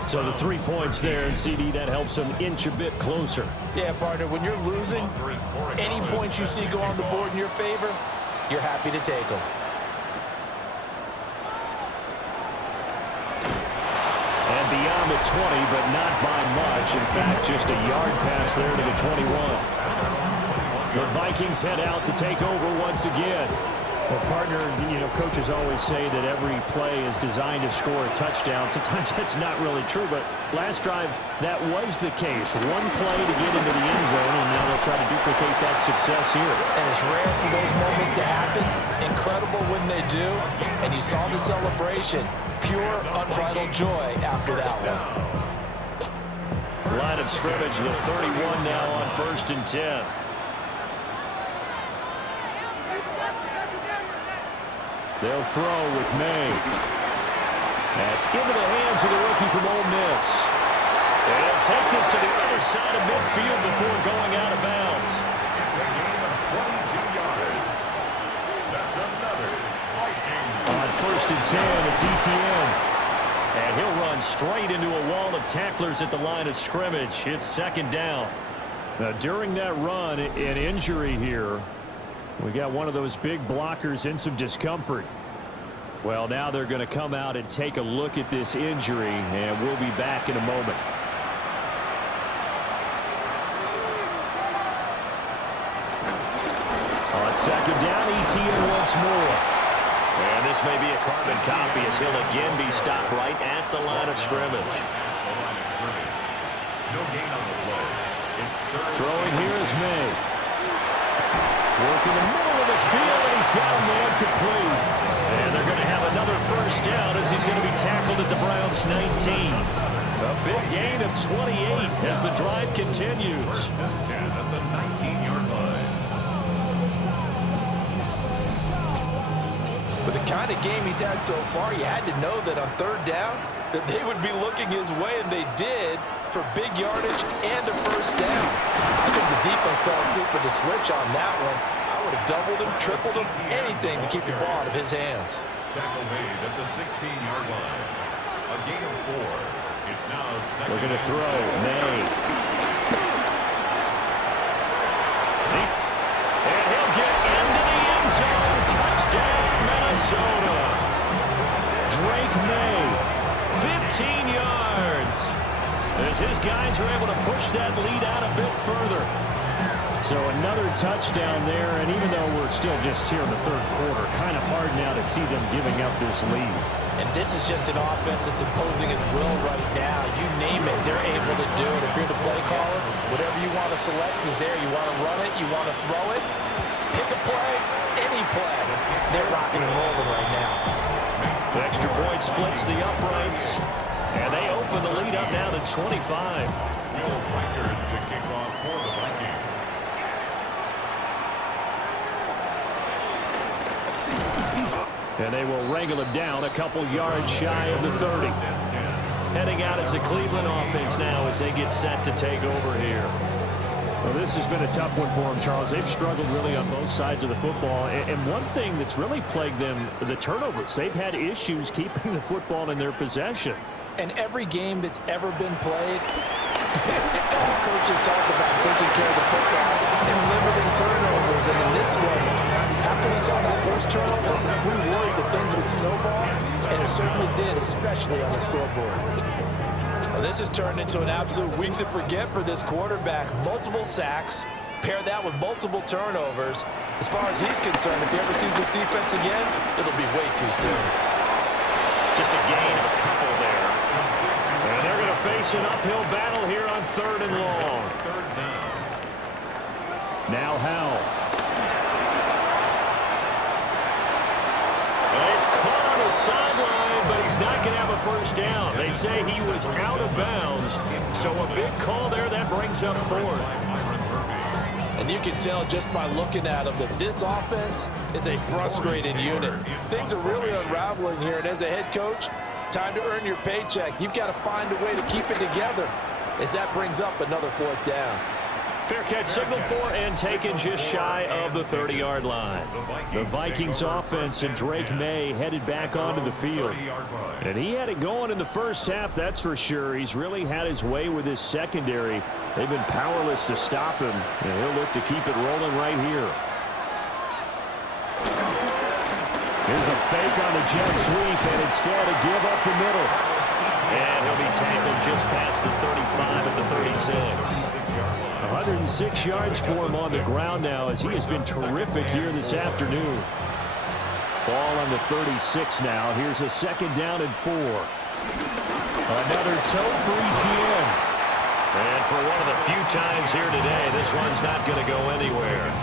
So the 3 points there, and CD, that helps him inch a bit closer. Yeah, partner, when you're losing, any points you see go on the board in your favor, you're happy to take them. And beyond the 20, but not by much. In fact, just a yard pass there to the 21. The Vikings head out to take over once again. Well, partner, you know, coaches always say that every play is designed to score a touchdown. Sometimes that's not really true, but last drive, that was the case. One play to get into the end zone, and now they'll try to duplicate that success here. And it's rare for those moments to happen. Incredible when they do. And you saw the celebration. Pure, unbridled joy after that one. Line of scrimmage, the 31 now on 1st and 10. They'll throw with May. That's into the hands of the rookie from Ole Miss. They'll take this to the other side of midfield before going out of bounds. It's a gain of 22 yards. That's another Vikings. On 1st and 10, it's ETN. And he'll run straight into a wall of tacklers at the line of scrimmage. It's 2nd down. Now, during that run, an injury here. We got one of those big blockers in some discomfort. Well, now they're going to come out and take a look at this injury, and we'll be back in a moment. On 2nd down, ETN once more. And this may be a carbon copy as he'll again be stopped right at the line of scrimmage. No gain on the play. It's 3rd. Throwing here is May. Working the middle of the field, and he's got a man complete. And they're going to have another 1st down as he's going to be tackled at the Browns' 19. A big gain of 28 as the drive continues. 1st and 10 at the 19-yard line. With the kind of game he's had so far, you had to know that on 3rd down that they would be looking his way, and they did, for big yardage and a 1st down. I think the defense fell asleep with the switch on that one. I would have doubled him, tripled him, anything to keep the ball out of his hands. Tackle made at the 16-yard line. A gain of 4. It's now 2nd. We're going to throw. May. And he'll get into the end zone. Touchdown, Minnesota. Drake May. 15 yards. As his guys are able to push that lead out a bit further. So another touchdown there, and even though we're still just here in the 3rd quarter, kind of hard now to see them giving up this lead. And this is just an offense that's imposing its will right now. You name it, they're able to do it. If you're the play caller, whatever you want to select is there. You want to run it, you want to throw it, pick a play, any play. They're rocking and rolling right now. The extra point splits the uprights. And they open the lead up now to 25. Will Reichard to kick off for the Vikings. And they will wrangle him down a couple yards shy of the 30. Heading out as the Cleveland offense now as they get set to take over here. Well, this has been a tough one for them, Charles. They've struggled really on both sides of the football. And one thing that's really plagued them, the turnovers. They've had issues keeping the football in their possession. And every game that's ever been played, coaches talk about taking care of the football and limiting turnovers. And in this one, after we saw that first turnover, we worried that things would snowball, and it certainly did, especially on the scoreboard. Well, this has turned into an absolute week to forget for this quarterback. Multiple sacks, pair that with multiple turnovers. As far as he's concerned, if he ever sees this defense again, it'll be way too soon. Just a gain of a couple there. And they're going to face an uphill battle here on 3rd and long. 3rd down. Now Howell. And he's caught on the sideline, but he's not going to have a 1st down. They say he was out of bounds. So a big call there that brings up 4th. And you can tell just by looking at him that this offense is a frustrated unit. Things are really unraveling here, and as a head coach, time to earn your paycheck. You've got to find a way to keep it together as that brings up another 4th down. Fair catch signaled for and taken just shy of the 30-yard line. The Vikings offense and Drake May headed back onto the field. And he had it going in the first half, that's for sure. He's really had his way with his secondary. They've been powerless to stop him, and he'll look to keep it rolling right here. Here's a fake on the jet sweep, and instead a give up the middle. And he'll be tackled just past the 35 at the 36. 106 yards for him on the ground now as he has been terrific here this afternoon. Ball on the 36 now. Here's a second down and 4. Another toe for ETN. And for one of the few times here today, this run's not going to go anywhere.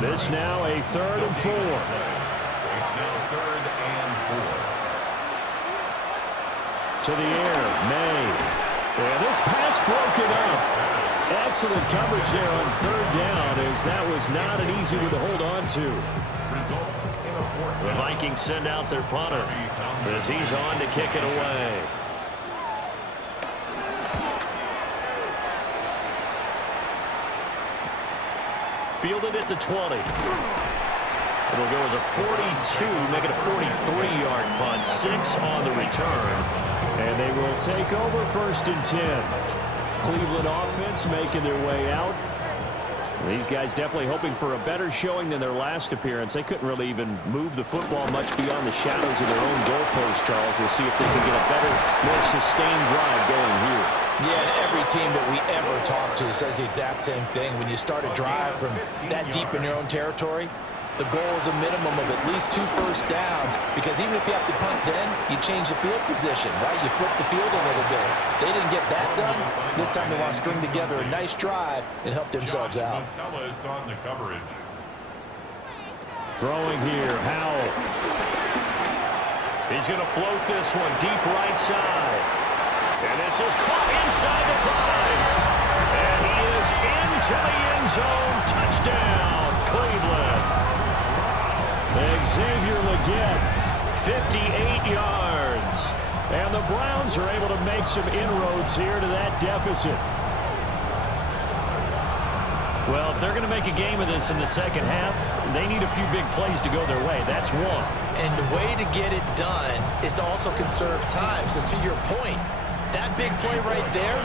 This now a 3rd and 4. It's now 3rd and 4. To the air, May. And this pass broken up. Excellent coverage there on 3rd down, as that was not an easy one to hold on to. The Vikings send out their punter as he's on to kick it away. Fielded at the 20. It'll go as a 42, make it a 43-yard punt. 6 on the return. And they will take over 1st and 10. Cleveland offense making their way out. These guys definitely hoping for a better showing than their last appearance. They couldn't really even move the football much beyond the shadows of their own goalpost, Charles. We'll see if they can get a better, more sustained drive going here. Yeah, and every team that we ever talk to says the exact same thing. When you start a drive from that deep in your own territory, the goal is a minimum of at least 2 first downs, because even if you have to punt then, you change the field position, right? You flip the field a little bit. They didn't get that done. This time they want to string together a nice drive and help themselves out. On the coverage. Throwing here, Howell. He's going to float this one deep right side. And this is caught inside the 5. And he is into the end zone. Touchdown, Cleveland. Xavier Legette, 58 yards. And the Browns are able to make some inroads here to that deficit. Well, if they're going to make a game of this in the second half, they need a few big plays to go their way. That's one. And the way to get it done is to also conserve time. So to your point, that big play right there,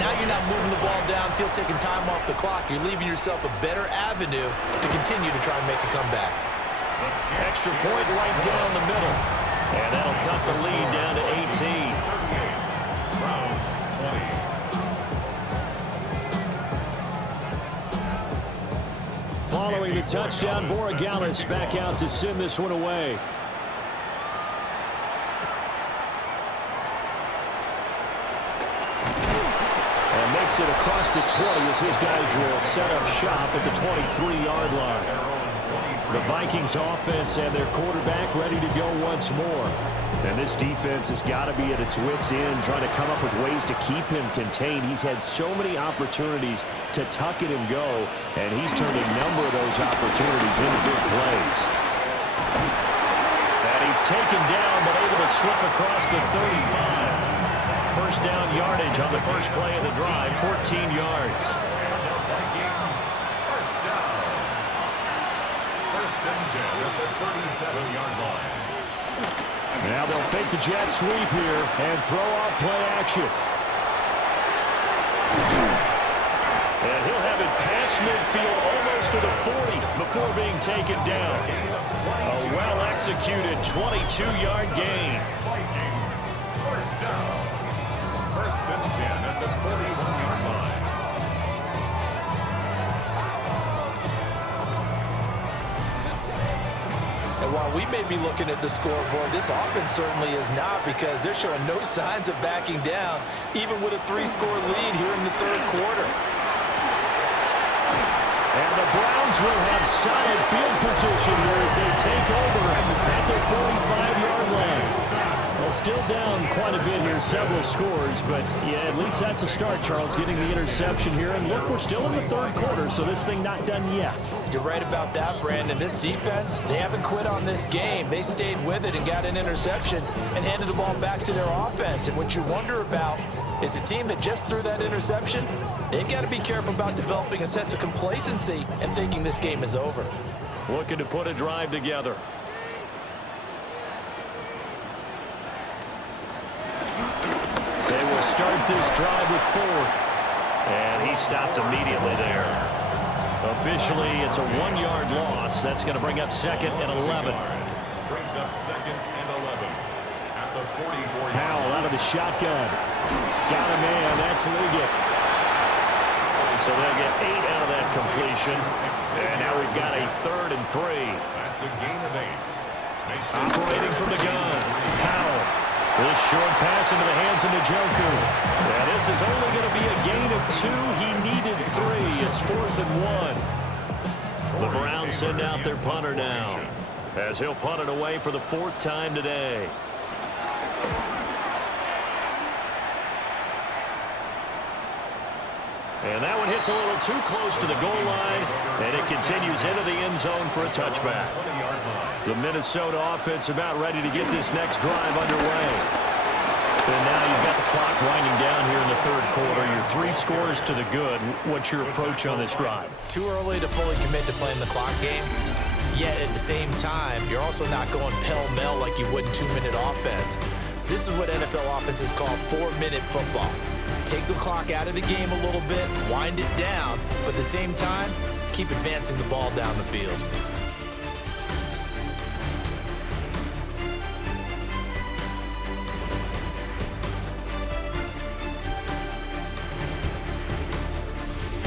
now you're not moving the ball downfield, taking time off the clock. You're leaving yourself a better avenue to continue to try and make a comeback. Extra point right down the middle. And that'll cut the lead down to 18. Browns 20. Following the touchdown, Borregales back out to send this one away. And makes it across the 20 as his guys will set up shop at the 23-yard line. The Vikings offense and their quarterback ready to go once more. And this defense has got to be at its wits' end, trying to come up with ways to keep him contained. He's had so many opportunities to tuck it and go, and he's turned a number of those opportunities into big plays. And he's taken down, but able to slip across the 35. First down yardage on the first play of the drive, 14 yards. Now they'll fake the jet sweep here and throw off play action. And he'll have it past midfield almost to the 40 before being taken down. A well-executed 22-yard gain. Vikings, first down. 1st and 10 at the 41-yard line. And while we may be looking at the scoreboard, this offense certainly is not, because they're showing no signs of backing down, even with a 3-score lead here in the 3rd quarter. And the Browns will have solid field position here as they take over at the 45-yard line. Well, still slowed down quite a bit here, several scores, but yeah, at least that's a start, Charles, getting the interception here. And look, we're still in the third quarter, so this thing not done yet. You're right about that, Brandon. This defense, they haven't quit on this game. They stayed with it and got an interception and handed the ball back to their offense. And what you wonder about is the team that just threw that interception, they've got to be careful about developing a sense of complacency and thinking this game is over. Looking to put a drive together. They will start this drive with Ford. And he stopped immediately there. Officially, it's a 1-yard loss. That's going to bring up 2nd and 11. Brings up 2nd and 11 at the 44. Powell out of the shotgun. Got a man. That's Liggett. So they'll get 8 out of that completion. And now we've got a 3rd and 3. That's a gain of 8. Operating from the gun. Powell. This short pass into the hands of Njoku. Yeah, this is only going to be a gain of 2. He needed 3. It's 4th and 1. The Browns send out their punter now, as he'll punt it away for the 4th time today. And that one hits a little too close to the goal line, and it continues into the end zone for a touchback. The Minnesota offense about ready to get this next drive underway. And now you've got the clock winding down here in the third quarter. Your 3 scores to the good. What's your approach on this drive? Too early to fully commit to playing the clock game. Yet at the same time, you're also not going pell-mell like you would in 2-minute offense. This is what NFL offenses call 4-minute football. Take the clock out of the game a little bit, wind it down, but at the same time, keep advancing the ball down the field.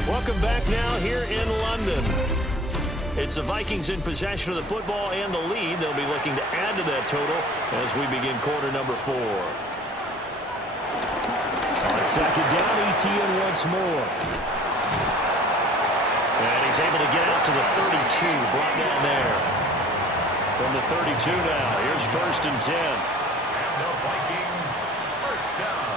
Welcome back now here in London. It's the Vikings in possession of the football and the lead. They'll be looking to add to that total as we begin quarter number 4. On second down, ETN once more. And he's able to get out to the 32, brought down there. From the 32 now, here's 1st and 10. And the Vikings, first down.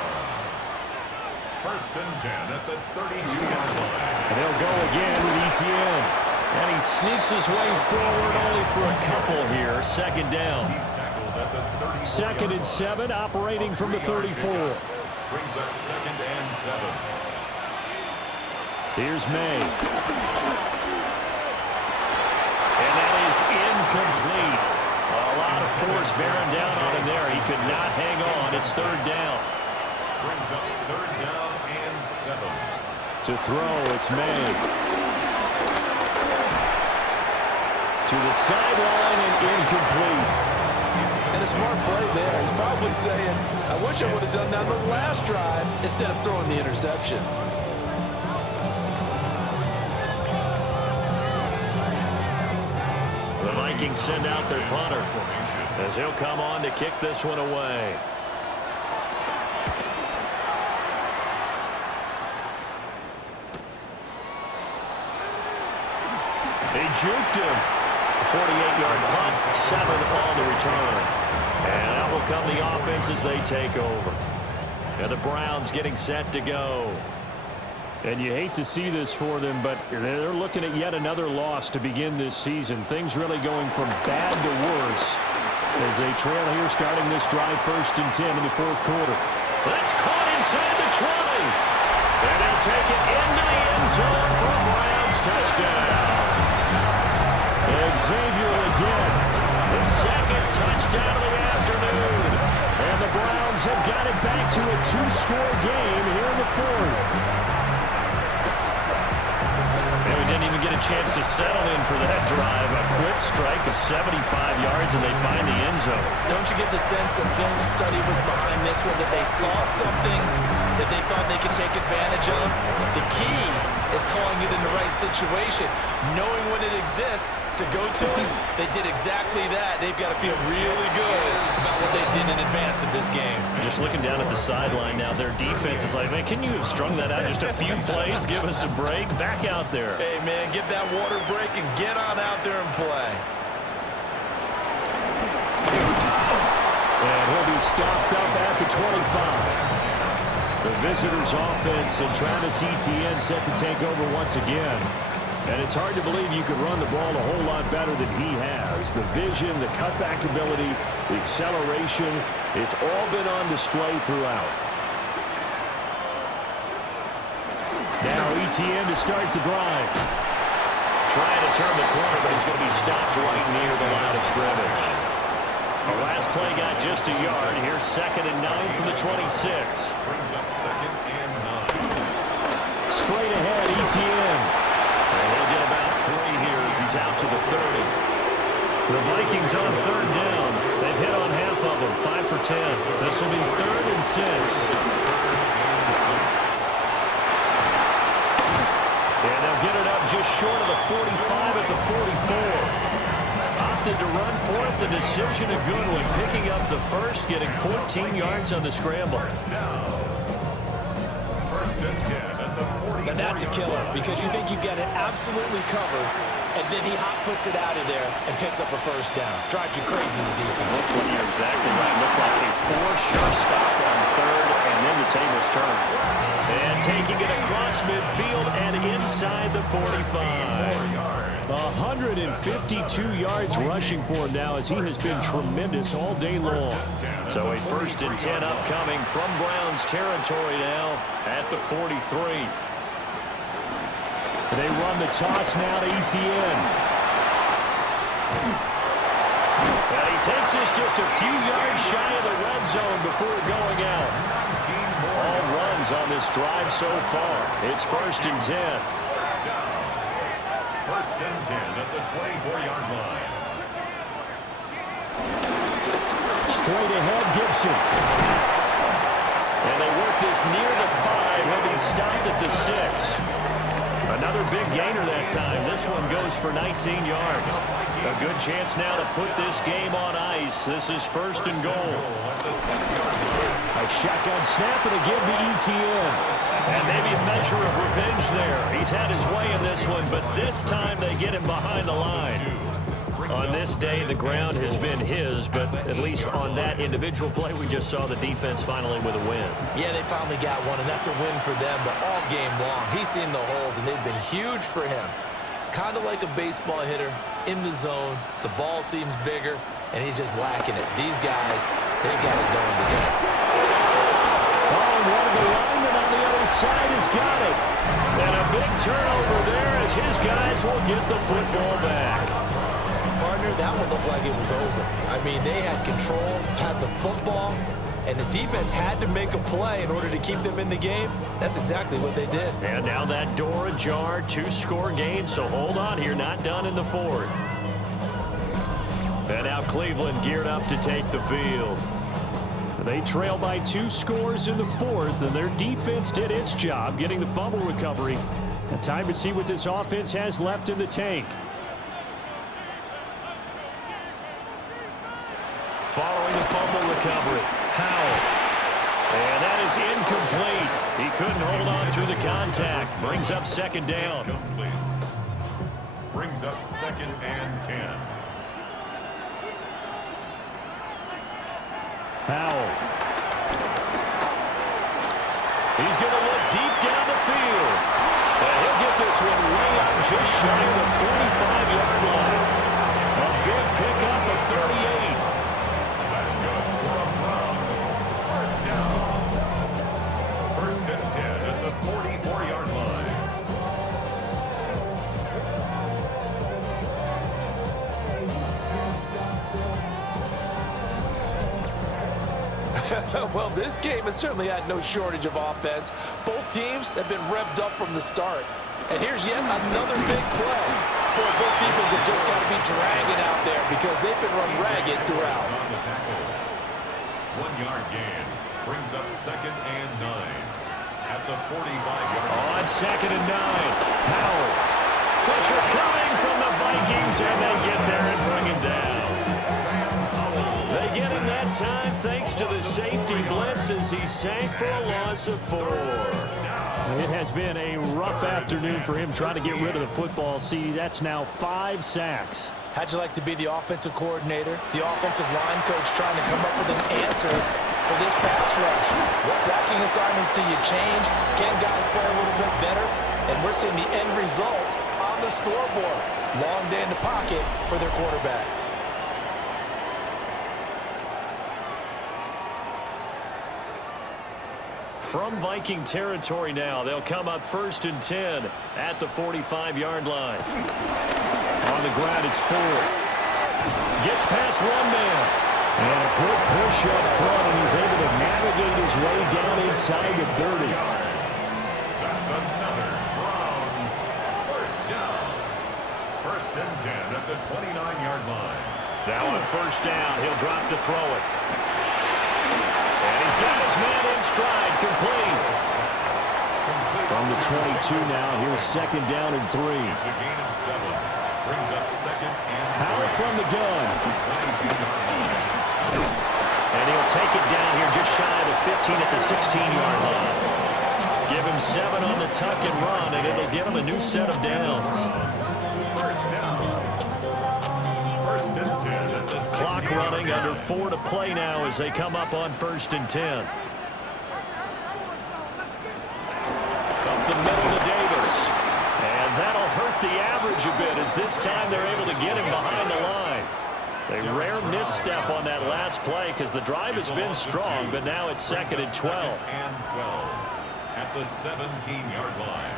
1st and 10 at the 32-yard line. And they'll go again with ETN. And he sneaks his way forward only for a couple here. 2nd down. He's tackled at the 2nd and 7, operating from the 34. Brings up 2nd and 7. Here's May. And that is incomplete. A lot of force bearing down on him there. He could not hang on. It's 3rd down. Brings up 3rd down and 7. To throw, it's May. To the sideline and incomplete. And a smart play there. He's probably saying, I wish I would have done that on the last drive instead of throwing the interception. The Vikings send out their punter as he'll come on to kick this one away. He juked him. 48-yard punt, 7 on the return. And out will come the offense as they take over. And the Browns getting set to go. And you hate to see this for them, but they're looking at yet another loss to begin this season. Things really going from bad to worse as they trail here starting this drive 1st and 10 in the 4th quarter. That's caught inside the 20. And they'll take it into the end zone for a Browns touchdown. And Xavier again. The 2nd touchdown of the afternoon. And the Browns have got it back to a 2-score game here in the 4th. And we didn't even get a chance to settle in for that drive. A quick strike of 75 yards, and they find the end zone. Don't you get the sense that film study was behind this one, that they saw something that they thought they could take advantage of? The key is calling it in the right situation, knowing when it exists to go to it. They did exactly that. They've got to feel really good about what they did in advance of this game. Just looking down at the sideline now, their defense is like, man, can you have strung that out just a few plays? Give us a break. Back out there. Hey, man, give that water break and get on out there and play. And he'll be be stopped up at the 25. The visitors' offense and Travis Etienne set to take over once again. And it's hard to believe you could run the ball a whole lot better than he has. The vision, the cutback ability, the acceleration, it's all been on display throughout. Now Etienne to start the drive. Trying to turn the corner, but he's going to be stopped right near the line of scrimmage. The last play got just a yard. Here's 2nd and 9 from the 26. Brings up 2nd and 9. Straight ahead, Etienne. And he'll get about 3 here as he's out to the 30. The Vikings on 3rd down. They've hit on half of them, 5 for 10. This will be 3rd and 6. And they'll get it up just short of the 45 at the 44. Opted to run for it. The decision a good one. Picking up the first, getting 14 yards on the scramble. First and 10 at the 40. Now that's a killer because you think you've got it absolutely covered, and then he hot-foots it out of there and picks up a first down. Drives you crazy as a defense. This one, you're exactly right. Looked like a force-sure stop on 3rd, and then the tables turned. And taking it across midfield and inside the 45. 152 yards rushing for him now as he has been tremendous all day long. So a 1st and 10 upcoming from Browns territory now at the 43. They run the toss now to Etienne. And he takes this just a few yards shy of the red zone before going out. All runs on this drive so far. It's 1st and 10. First and 10 at the 24-yard line. Straight ahead, Gibson. And they work this near the 5. He'll be stopped at the 6. Another big gainer that time. This one goes for 19 yards. A good chance now to put this game on ice. This is 1st and goal. A shotgun snap and a give to Etienne. And maybe a measure of revenge there. He's had his way in this one, but this time they get him behind the line. On this day, the ground has been his, but at least on that individual play, we just saw the defense finally with a win. Yeah, they finally got one, and that's a win for them, but all game long, he's seen the holes, and they've been huge for him. Kind of like a baseball hitter in the zone. The ball seems bigger, and he's just whacking it. These guys, they've got it going today. Oh, and one of the linemen on the other side has got it. And a big turnover there as his guys will get the football back. Partner, that one looked like it was over. I mean, they had control, had the football, and the defense had to make a play in order to keep them in the game. That's exactly what they did. And now that door ajar, 2-score game, so hold on here, not done in the 4th. And now Cleveland geared up to take the field. They trail by 2 scores in the 4th, and their defense did its job getting the fumble recovery. And time to see what this offense has left in the tank. Following the fumble recovery, Howell. And that is incomplete. He couldn't hold on to the contact. Brings up 2nd down. Brings up 2nd and 10. Howell. He's going to look deep down the field. And he'll get this one way out just shy of the 45-yard line. A big pickup of 38. That's good for a Browns. First down. 1st and 10 at the 44-yard line. Well, this game has certainly had no shortage of offense. Both teams have been revved up from the start. And here's yet another big play. Boy, both defenses have just got to be dragging out there because they've been run ragged throughout. On the tackle. 1-yard gain. Brings up 2nd and 9 at the 45-yard line. On 2nd and 9, Howell. Pressure coming from the Vikings, and they get there and bring him down. They get him that time thanks to the safety blitz as he sank for a loss of 4. It has been a rough afternoon for him trying to get rid of the football. See, that's now 5 sacks. How'd you like to be the offensive coordinator, the offensive line coach trying to come up with an answer for this pass rush? What blocking assignments do you change? Can guys play a little bit better? And we're seeing the end result on the scoreboard. Long day in the pocket for their quarterback. From Viking territory now, they'll come up 1st and 10 at the 45-yard line. On the ground, it's Ford. Gets past one man. And a good push up front, and he's able to navigate his way down inside the 30. That's another Browns first down. 1st and 10 at the 29-yard line. Now on 1st down, he'll drop to throw it. And he's got his man in stride, complete. From the 22 now, here's 2nd down and 3. It's a gain of 7. Brings up 2nd and 3. Powell from the gun. And he'll take it down here just shy of the 15 at the 16-yard line. Give him 7 on the tuck and run, and it'll give him a new set of downs. First down. 1st and 10 at the 16. Clock running, under 4 to play now as they come up on 1st and 10. Up the middle to Davis. And that'll hurt the average a bit as this time they're able to get him behind the line. A rare misstep on that last play because the drive has been strong, but now it's 2nd and 12. And 12 at the 17-yard line.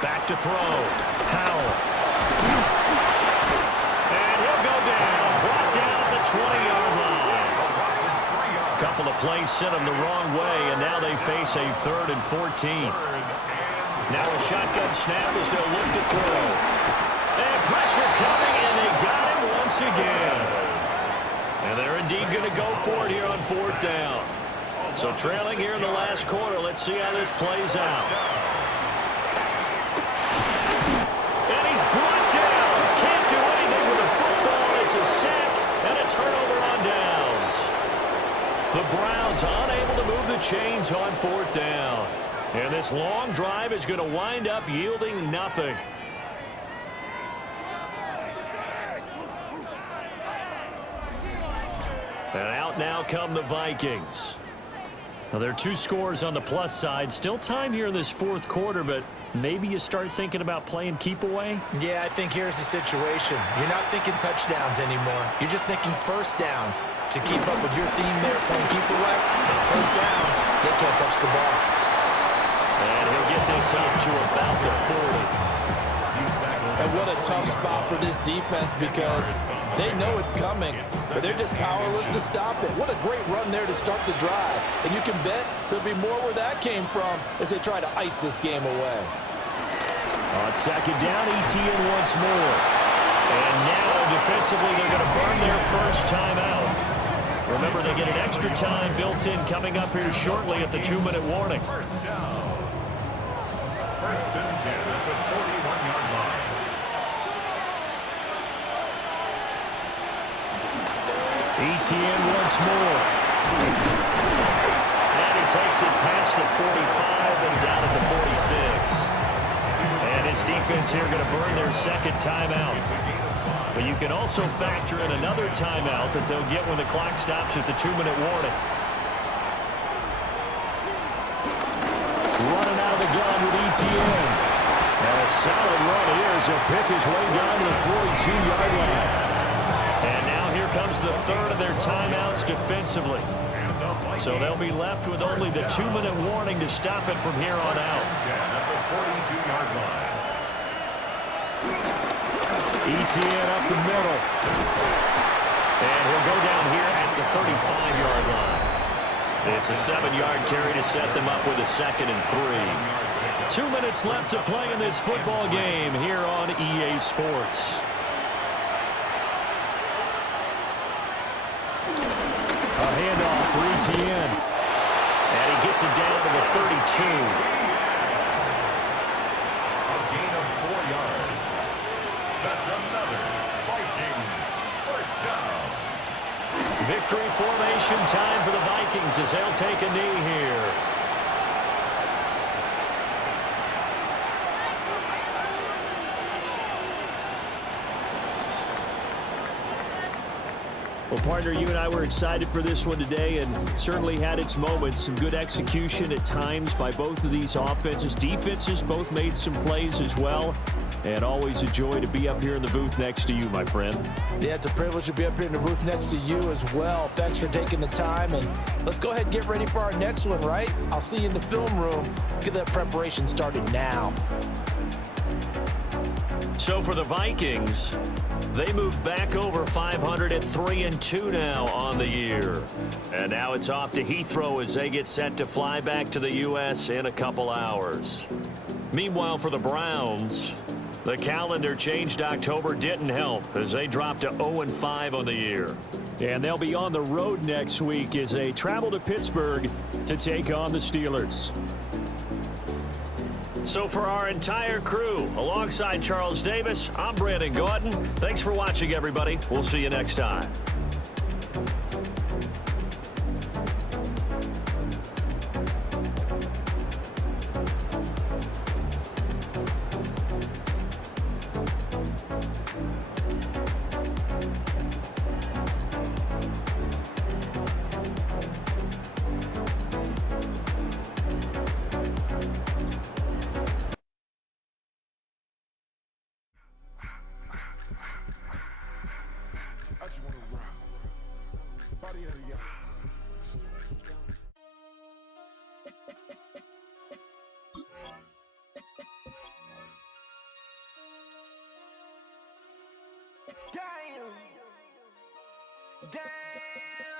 Back to throw. Powell. And he'll go down. Brought down at the 20-yard line. A couple of plays sent him the wrong way, and now they face a 3rd and 14. Now a shotgun snap as they'll look to throw. And pressure coming, and they got him once again. And they're indeed going to go for it here on 4th down. So trailing here in the last quarter, let's see how this plays out. And he's brought down. Can't do anything with the football. It's a sack and a turnover on downs. The Browns unable to move the chains on 4th down. And this long drive is going to wind up yielding nothing. And out now come the Vikings. Now, there are 2 scores on the plus side. Still time here in this 4th quarter, but maybe you start thinking about playing keep away? Yeah, I think here's the situation. You're not thinking touchdowns anymore. You're just thinking 1st downs. To keep up with your theme there, playing keep away, 1st downs, they can't touch the ball. And he'll get this up to about the 40. And what a tough spot for this defense because they know it's coming, but they're just powerless to stop it. What a great run there to start the drive. And you can bet there'll be more where that came from as they try to ice this game away. On 2nd down, ETN once more. And now defensively they're going to burn their 1st time out. Remember, they get an extra time built in coming up here shortly at the 2-minute warning. First down. 1st and 10 at the 41-yard line. ETN once more. And he takes it past the 45 and down at the 46. And his defense here going to burn their 2nd timeout. But you can also factor in another timeout that they'll get when the clock stops at the 2-minute warning. Running out of the gun with ETN. And a solid run here as he'll pick his way down to the 42-yard line. And now here comes the 3rd of their timeouts defensively. So they'll be left with only the 2-minute warning to stop it from here on out. At the 42-yard line. ETN up the middle. And he'll go down here at the 35-yard line. It's a 7-yard carry to set them up with a 2nd and 3. 2 minutes left to play in this football game here on EA Sports. A handoff for ETN. And he gets it down to the 32. A gain of 4 yards. That's another Vikings first down. Victory formation time for the Vikings as they'll take a knee here. Well, partner, you and I were excited for this one today and certainly had its moments. Some good execution at times by both of these offenses. Defenses both made some plays as well. And always a joy to be up here in the booth next to you, my friend. Yeah, it's a privilege to be up here in the booth next to you as well. Thanks for taking the time, and let's go ahead and get ready for our next one, right? I'll see you in the film room. Get that preparation started now. So for the Vikings, they moved back over 500 at 3-2 now on the year. And now it's off to Heathrow as they get set to fly back to the U.S. in a couple hours. Meanwhile, for the Browns, the calendar changed October didn't help as they dropped to 0-5 on the year. And they'll be on the road next week as they travel to Pittsburgh to take on the Steelers. So for our entire crew, alongside Charles Davis, I'm Brandon Gordon. Thanks for watching, everybody. We'll see you next time. I just wanna rock. Body of the yard. Damn. Damn.